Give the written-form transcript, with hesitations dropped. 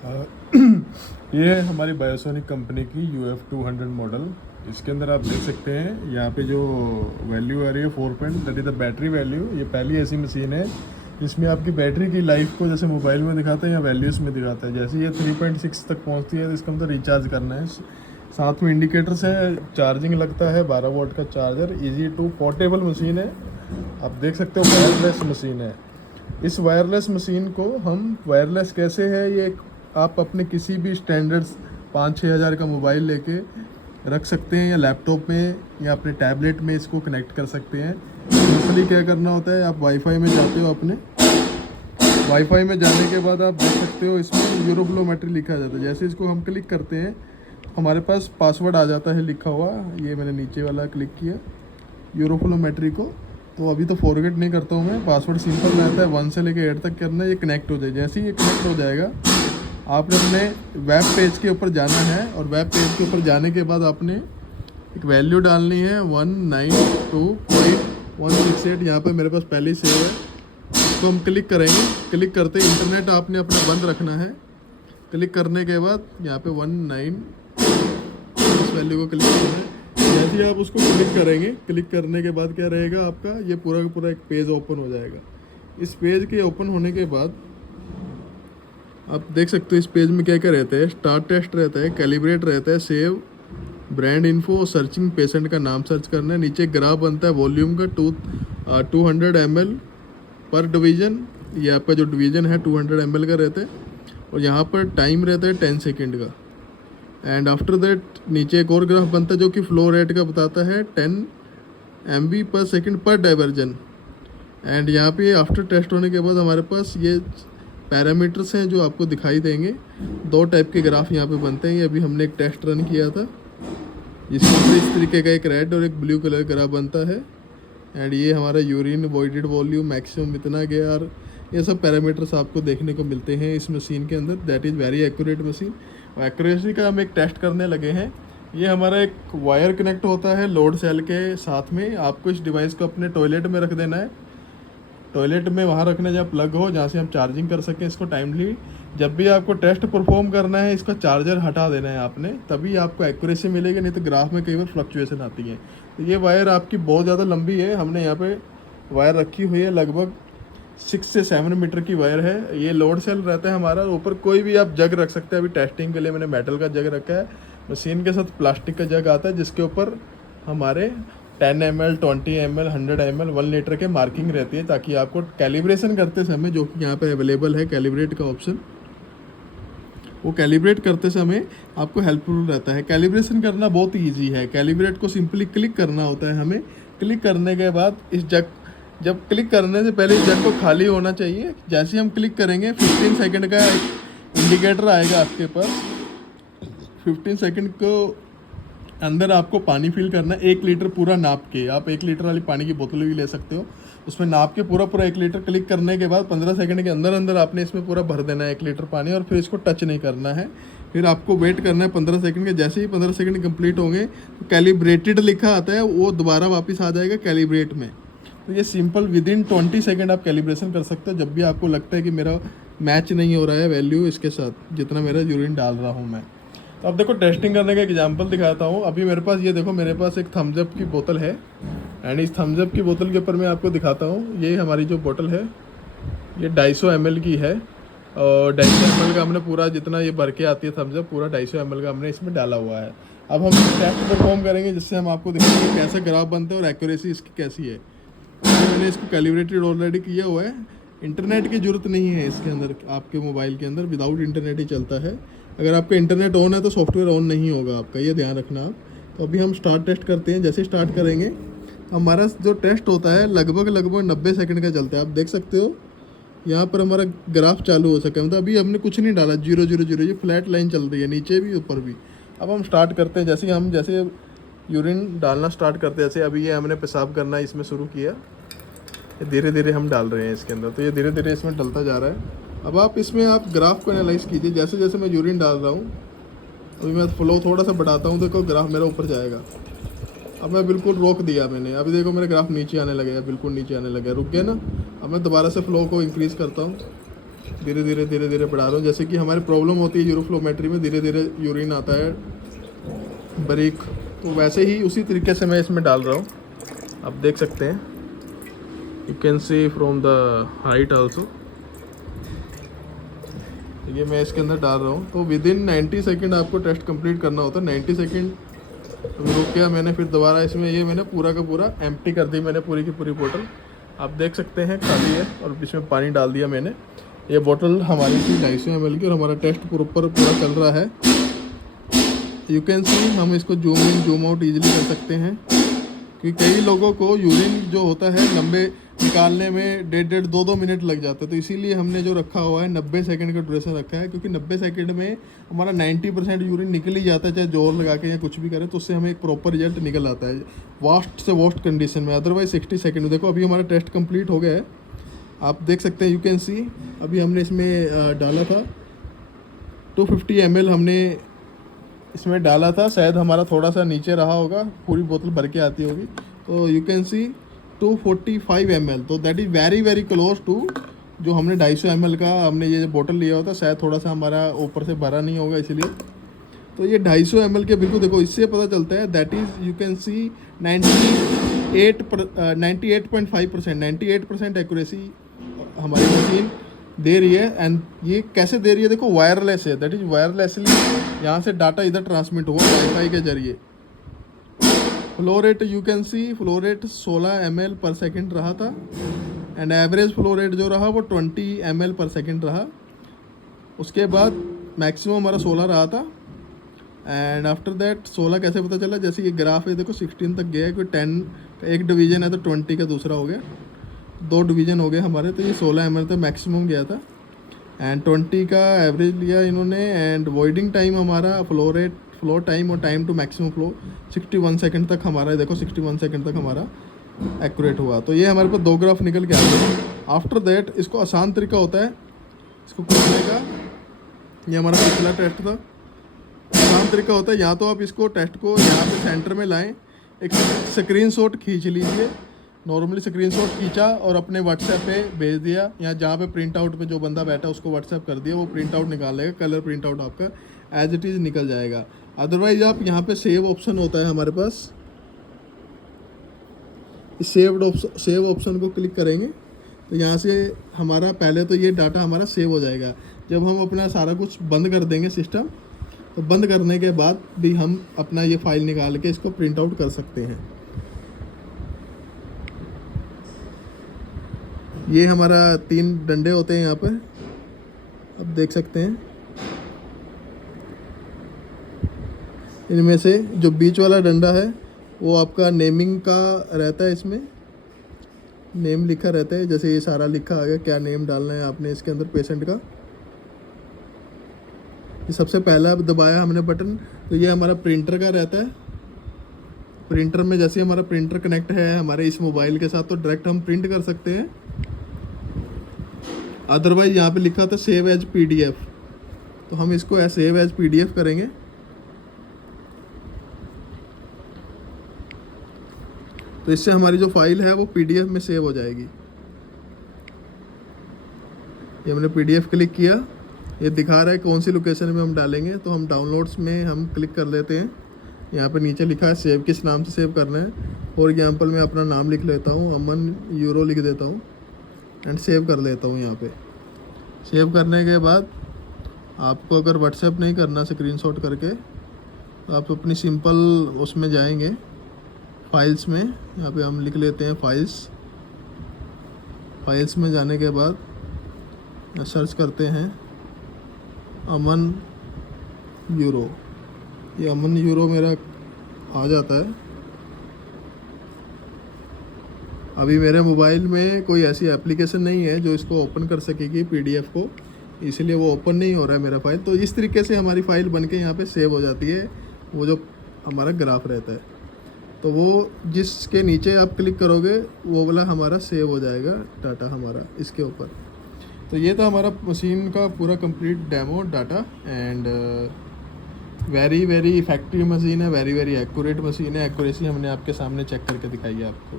अ, ये है हमारी बायोसोनिक कंपनी की UF200 मॉडल। इसके अंदर आप देख सकते हैं यहाँ पे जो वैल्यू आ रही है 4 point, that is the battery value. ये पहली ऐसी मशीन है जिसमें आपकी बैटरी की लाइफ को जैसे मोबाइल में दिखाता है या वैल्यूज़ में दिखाता है। जैसे ये 3.6 तक पहुँचती है तो इसका मतलब रिचार्ज करना है। साथ में इंडिकेटर्स है, चार्जिंग लगता है, 12 वोल्ट का charger. Easy to portable machine है, आप देख सकते हो वायरलेस मशीन है। इस वायरलेस मशीन को हम वायरलेस कैसे है, ये आप अपने किसी भी स्टैंडर्ड्स 5-6 हज़ार का मोबाइल लेके रख सकते हैं या लैपटॉप में या अपने टैबलेट में इसको कनेक्ट कर सकते हैं। सिंपली क्या करना होता है, आप वाईफाई में जाते हो, अपने वाईफाई में जाने के बाद आप देख सकते हो इसमें यूरोफ्लोमेट्री लिखा जाता है। जैसे इसको हम क्लिक करते हैं हमारे पास पासवर्ड आ जाता है लिखा हुआ। ये मैंने नीचे वाला क्लिक किया यूरोफ्लोमेट्री को, तो अभी तो फॉरगेट नहीं करता हूँ मैं। पासवर्ड सिंपल रहता है, 1 से लेकर 8 तक करना है। ये कनेक्ट हो जाए, जैसे ही ये कनेक्ट हो जाएगा आपने अपने वेब पेज के ऊपर जाना है, और वेब पेज के ऊपर जाने के बाद आपने एक वैल्यू डालनी है 192.168। यहाँ पे मेरे पास पहले ही सेव है, इसको हम क्लिक करेंगे। क्लिक करते ही इंटरनेट आपने अपना बंद रखना है। क्लिक करने के बाद यहाँ पे 19 इस वैल्यू को क्लिक करना है। जैसे ही आप उसको क्लिक करेंगे, क्लिक करने के बाद क्या रहेगा आपका, ये पूरा का पूरा एक पेज ओपन हो जाएगा। इस पेज के ओपन होने के बाद आप देख सकते हो इस पेज में क्या क्या रहता है। स्टार्ट टेस्ट रहता है, कैलिब्रेट रहता है, save, brand info, searching, patient का नाम सर्च करना है। नीचे ग्राफ बनता है वॉल्यूम का 200 ml पर डिवीज़न। ये आपका जो डिवीज़न है 200 ml का रहता है, और यहाँ पर टाइम रहता है 10 सेकेंड का। एंड आफ्टर दैट नीचे एक और ग्राफ बनता है जो कि फ्लो रेट का बताता है 10 MB पर सेकेंड पर डाइवर्जन। एंड यहाँ पे आफ्टर टेस्ट होने के बाद हमारे पास ये पैरामीटर्स हैं जो आपको दिखाई देंगे। 2 टाइप के ग्राफ यहाँ पे बनते हैं। ये अभी हमने एक टेस्ट रन किया था जिसके अंदर इस तरीके का एक रेड और एक ब्लू कलर ग्राफ बनता है। एंड ये हमारा यूरिन वॉइडेड वॉल्यूम मैक्सिमम इतना गया, और ये सब पैरामीटर्स आपको देखने को मिलते हैं इस मशीन के अंदर। That is very accurate machine. और एक्यूरेसी का हम एक टेस्ट करने लगे हैं। ये हमारा एक वायर कनेक्ट होता है लोड सेल के साथ में। आपको इस डिवाइस को अपने टॉयलेट में रख देना है। टॉयलेट में वहाँ रखना जहाँ प्लग हो, जहाँ से हम चार्जिंग कर सकें इसको टाइमली। जब भी आपको टेस्ट परफॉर्म करना है इसका चार्जर हटा देना है आपने, तभी आपको एक्यूरेसी मिलेगी, नहीं तो ग्राफ में कई बार फ्लक्चुएशन आती है। तो ये वायर आपकी बहुत ज़्यादा लंबी है। हमने यहाँ पे वायर रखी हुई है, लगभग 6 से 7 मीटर की वायर है। ये लोड सेल रहता है हमारा। ऊपर कोई भी आप जग रख सकते हैं। अभी टेस्टिंग के लिए मैंने मेटल का जग रखा है। मशीन के साथ प्लास्टिक का जग आता है जिसके ऊपर हमारे 10 ml, 20 ml, 100 ml, 1 लीटर के मार्किंग रहती है, ताकि आपको कैलिब्रेशन करते समय, जो कि यहाँ पे अवेलेबल है कैलिब्रेट का ऑप्शन, वो कैलिब्रेट करते समय आपको हेल्पफुल रहता है। कैलिब्रेशन करना बहुत ईजी है। कैलिब्रेट को सिंपली क्लिक करना होता है हमें। क्लिक करने के बाद इस जग, जब क्लिक करने से पहले इस जग को खाली होना चाहिए। जैसे हम क्लिक करेंगे 15 सेकंड का एक इंडिकेटर आएगा आपके पास। 15 सेकंड को अंदर आपको पानी फिल करना है 1 लीटर पूरा नाप के। आप 1 लीटर वाली पानी की बोतल भी ले सकते हो, उसमें नाप के पूरा 1 लीटर। क्लिक करने के बाद 15 सेकंड के अंदर अंदर आपने इसमें पूरा भर देना है 1 लीटर पानी, और फिर इसको टच नहीं करना है। फिर आपको वेट करना है 15 सेकंड के। जैसे ही 15 सेकंड कंप्लीट होंगे तो कैलिब्रेटेड लिखा आता है, वो दोबारा वापस आ जाएगा कैलिब्रेट में। तो ये सिंपल विदिन 20 सेकंड आप कैलिब्रेशन कर सकते हो, जब भी आपको लगता है कि मेरा मैच नहीं हो रहा है वैल्यू इसके साथ जितना मेरा यूरिन डाल रहा हूँ मैं। तो अब देखो टेस्टिंग करने का एग्जांपल दिखाता हूँ। अभी मेरे पास ये देखो, मेरे पास एक थम्स अप की बोतल है, एंड इस थम्स अप की बोतल के ऊपर मैं आपको दिखाता हूँ। ये हमारी जो बोतल है ये 250 ml की है, और 250 ml का हमने पूरा, जितना ये भर के आती है थम्स अप, पूरा 250 ml का हमने इसमें डाला हुआ है। अब हम टेस्ट परफॉर्म करेंगे जिससे हम आपको दिखाएंगे कैसा ग्राफ बनता है और एक्यूरेसी इसकी कैसी है। मैंने इसको कैलिब्रेटेड ऑलरेडी किया हुआ है। इंटरनेट की ज़रूरत नहीं है इसके अंदर, आपके मोबाइल के अंदर विदाउट इंटरनेट ही चलता है। अगर आपका इंटरनेट ऑन है तो सॉफ्टवेयर ऑन नहीं होगा आपका, ये ध्यान रखना आप। तो अभी हम स्टार्ट टेस्ट करते हैं। जैसे स्टार्ट करेंगे हमारा जो टेस्ट होता है लगभग 90 सेकंड का चलता है। आप देख सकते हो यहाँ पर हमारा ग्राफ चालू हो सका है, मतलब अभी हमने कुछ नहीं डाला, 0 0 0, ये फ्लैट लाइन चल रही है नीचे भी ऊपर भी। अब हम स्टार्ट करते हैं। जैसे यूरिन डालना स्टार्ट करते हैं, जैसे अभी ये हमने पेशाब करना इसमें शुरू किया, धीरे धीरे हम डाल रहे हैं इसके अंदर, तो ये धीरे धीरे इसमें डलता जा रहा है। अब आप इसमें आप ग्राफ को एनालाइज कीजिए। जैसे जैसे मैं यूरिन डाल रहा हूँ, अभी मैं फ्लो थोड़ा सा बढ़ाता हूँ, देखो ग्राफ मेरा ऊपर जाएगा। अब मैं बिल्कुल रोक दिया मैंने, अभी देखो मेरा ग्राफ नीचे आने लगे, बिल्कुल नीचे आने लगे, रुक गया ना। अब मैं दोबारा से फ्लो को इंक्रीज़ करता हूँ, धीरे धीरे बढ़ा रहा हूँ। जैसे कि हमारी प्रॉब्लम होती है यूरोफ्लोमेट्री में, धीरे धीरे यूरिन आता है बारीक, तो वैसे ही उसी तरीके से मैं इसमें डाल रहा हूँ। आप देख सकते हैं, you can C from the height also. ये मैं इसके अंदर डाल रहा हूँ। तो विद इन 90 सेकेंड आपको टेस्ट कंप्लीट करना होता है। 90 सेकेंड रुक गया मैंने, फिर दोबारा इसमें ये मैंने पूरा का पूरा एम्प्टी कर दी मैंने, पूरी की पूरी बोतल। आप देख सकते हैं खाली है, और इसमें पानी डाल दिया मैंने। ये बोतल हमारी थी 250 ml की, और हमारा टेस्ट प्रॉपर पूरा चल रहा है। यू कैन सी, हम इसको zoom in zoom out easily कर सकते हैं, क्योंकि कई लोगों को यूरिन जो होता है लंबे निकालने में 1.5-2 मिनट लग जाते हैं। तो इसीलिए हमने जो रखा हुआ है 90 सेकंड का ड्यूरेशन रखा है, क्योंकि 90 सेकंड में हमारा 90% यूरिन निकल ही जाता है, चाहे जोर लगा के या कुछ भी करें, तो उससे हमें एक प्रॉपर रिजल्ट निकल आता है वास्ट से वास्ट कंडीशन में। अदरवाइज 60 सेकंड में। देखो अभी हमारा टेस्ट कंप्लीट हो गया है, आप देख सकते हैं, यू कैन सी। अभी हमने इसमें डाला था 250 ml हमने इसमें डाला था, शायद हमारा थोड़ा सा नीचे रहा होगा, पूरी बोतल भर के आती होगी। तो यू कैन सी 245 ml, तो that is very very close to जो हमने 250 ml का हमने ये बोतल लिया होता, शायद थोड़ा सा हमारा ऊपर से भरा नहीं होगा इसलिए। तो ये 250 ml के बिल्कुल देखो, इससे पता चलता है that is you can C 98.5% accuracy हमारी मशीन दे रही है। एंड ये कैसे दे रही है, देखो वायरलेस है, दैट इज़ वायरलेसली यहाँ से डाटा इधर ट्रांसमिट हुआ वाईफाई के जरिए। Flow rate you can C, flow rate 16 ml पर सेकेंड रहा था, एंड एवरेज फ्लो रेट जो रहा वो 20 ml पर सेकेंड रहा। उसके बाद मैक्सिमम हमारा 16 रहा था, एंड आफ्टर दैट 16 कैसे पता चला, जैसे ये ग्राफ है देखो 16 तक गया है, कोई 10 का एक डिवीज़न है तो 20 का दूसरा हो गया, 2 डिवीज़न हो गए हमारे। तो ये 16 ml तक मैक्सिमम गया था, एंड 20 का एवरेज लिया इन्होंने। एंड वॉइडिंग टाइम हमारा, फ्लो रेट, फ्लो टाइम और time to maximum flow 61 second तक हमारा, देखो 61 सेकंड तक हमारा एक्यूरेट हुआ। तो ये हमारे पास 2 ग्राफ निकल के आ गए। आफ्टर दैट इसको आसान तरीका होता है इसको करने का, ये हमारा पिछला टेस्ट था। आसान तरीका होता है, या तो आप इसको टेस्ट को यहाँ पे सेंटर में लाएं, एक स्क्रीनशॉट खींच लीजिए, नॉर्मली स्क्रीनशॉट खींचा और अपने व्हाट्सएप पे भेज दिया, या जहाँ पे प्रिंट आउट पे जो बंदा बैठा उसको व्हाट्सएप कर दिया, वो प्रिंट आउट निकाल लेगा, कलर प्रिंट आउट आपका एज इट इज़ निकल जाएगा। अदरवाइज आप यहाँ पे सेव ऑप्शन होता है हमारे पास, इस सेव ऑप्शन को क्लिक करेंगे तो यहाँ से हमारा पहले तो ये डाटा हमारा सेव हो जाएगा। जब हम अपना सारा कुछ बंद कर देंगे सिस्टम, तो बंद करने के बाद भी हम अपना ये फाइल निकाल के इसको प्रिंट आउट कर सकते हैं। ये हमारा 3 डंडे होते हैं यहाँ पर, आप देख सकते हैं। इनमें से जो बीच वाला डंडा है वो आपका नेमिंग का रहता है, इसमें नेम लिखा रहता है, जैसे ये सारा लिखा आ गया क्या नेम डालना है आपने इसके अंदर पेशेंट का। ये सबसे पहला दबाया हमने बटन, तो ये हमारा प्रिंटर का रहता है। प्रिंटर में जैसे हमारा प्रिंटर कनेक्ट है हमारे इस मोबाइल के साथ, तो डायरेक्ट हम प्रिंट कर सकते हैं। अदरवाइज यहाँ पे लिखा था सेव एज PDF, तो हम इसको सेव एज PDF करेंगे। तो इससे हमारी जो फाइल है वो PDF में सेव हो जाएगी। ये हमने PDF क्लिक किया, ये दिखा रहा है कौन सी लोकेशन में हम डालेंगे, तो हम डाउनलोड्स में हम क्लिक कर लेते हैं। यहाँ पे नीचे लिखा है सेव, किस नाम से सेव करना है। फॉर एग्जांपल मैं अपना नाम लिख लेता हूँ, अमन यूरो लिख देता हूँ, एंड सेव कर लेता हूँ। यहाँ पे सेव करने के बाद आपको अगर व्हाट्सएप नहीं करना स्क्रीनशॉट करके, तो आप अपनी सिंपल उसमें जाएंगे फाइल्स में, यहाँ पे हम लिख लेते हैं फाइल्स में जाने के बाद सर्च करते हैं अमन यूरो। ये अमन यूरो मेरा आ जाता है। अभी मेरे मोबाइल में कोई ऐसी एप्लीकेशन नहीं है जो इसको ओपन कर सकेगी PDF को, इसलिए वो ओपन नहीं हो रहा है मेरा फाइल। तो इस तरीके से हमारी फ़ाइल बनके यहाँ पे सेव हो जाती है, वो जो हमारा ग्राफ रहता है। तो वो जिसके नीचे आप क्लिक करोगे वो वाला हमारा सेव हो जाएगा डाटा हमारा इसके ऊपर। तो ये था हमारा मशीन का पूरा complete demo data, and very very effective machine है, वेरी वेरी एक्यूरेट मशीन है। एक्यूरेसी हमने आपके सामने चेक करके दिखाई है आपको।